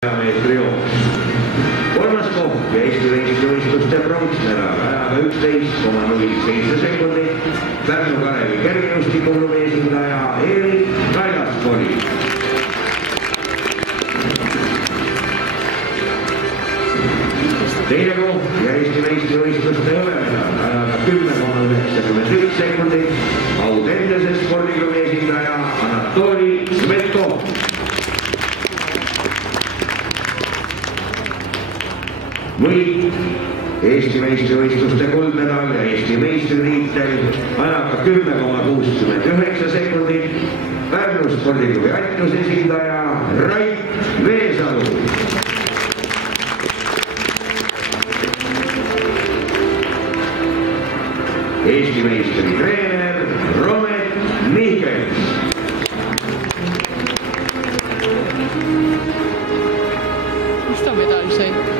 Meetrijook. Kolmas koht ja Eesti võistluste pronksmedal ajaga 11,07 sekundit. Pärnu Kalevi kergejõustikuklubi esindaja Erik Kaljaspoli. Teine koht ja Eesti meistrivõistluste hõbemedal ajaga 10,91 sekundit. Audentese spordiklubi esindaja Anatoli Smetkov. Võit Eesti meistrivõistluste kuldmedal ja Eesti meistritiitel ajaga 10,69 sekundit. Pärnu spordiklubi Atnus esindaja Rait Veesalu. Eesti meistri treener Romet Mihkels. Mis ta medal sai?